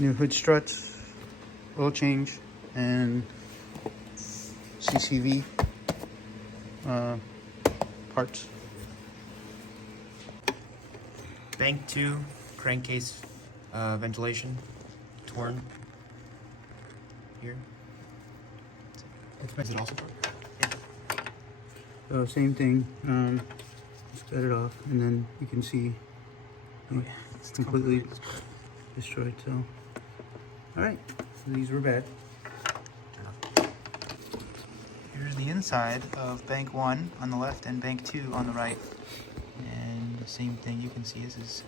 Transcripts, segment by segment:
New hood struts, oil change, and CCV parts. Bank 2 crankcase ventilation torn here. Is it also torn? So same thing. Just cut it off, and then you can see it's completely destroyed. So, all right. So these were bad. Here's the inside of bank 1 on the left and bank 2 on the right. And the same thing, you can see this is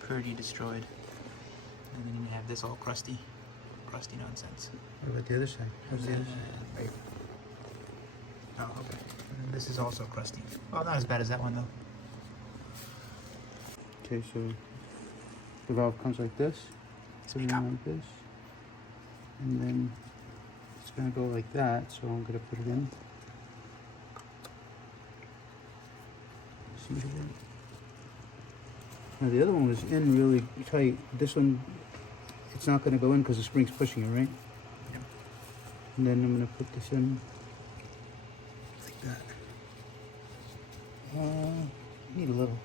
pretty destroyed. And then you have this all crusty nonsense. What about the other side? How's the other side? Right. Oh, okay. And this is also crusty. Well, not as bad as that one though. Okay, so the valve comes like this. Put it in like this. And then it's gonna go like that, so I'm gonna put it in. See it again. Now the other one was in really tight. This one, it's not gonna go in because the spring's pushing it, right? Yep. And then I'm gonna put this in like that. Need a little.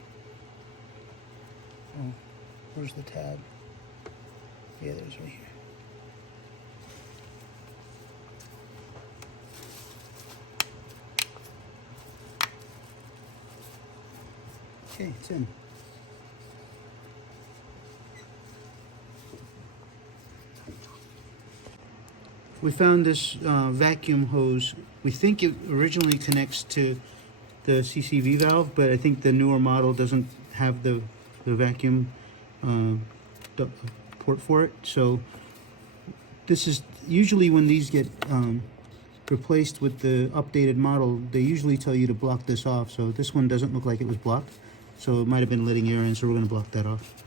Oh, where's the tab? Yeah, there's right here. Okay, it's in. We found this vacuum hose. We think it originally connects to the CCV valve, but I think the newer model doesn't have the vacuum port for it. So this is usually when these get replaced with the updated model, they usually tell you to block this off. So this one doesn't look like it was blocked. So it might have been letting air in, so we're going to block that off.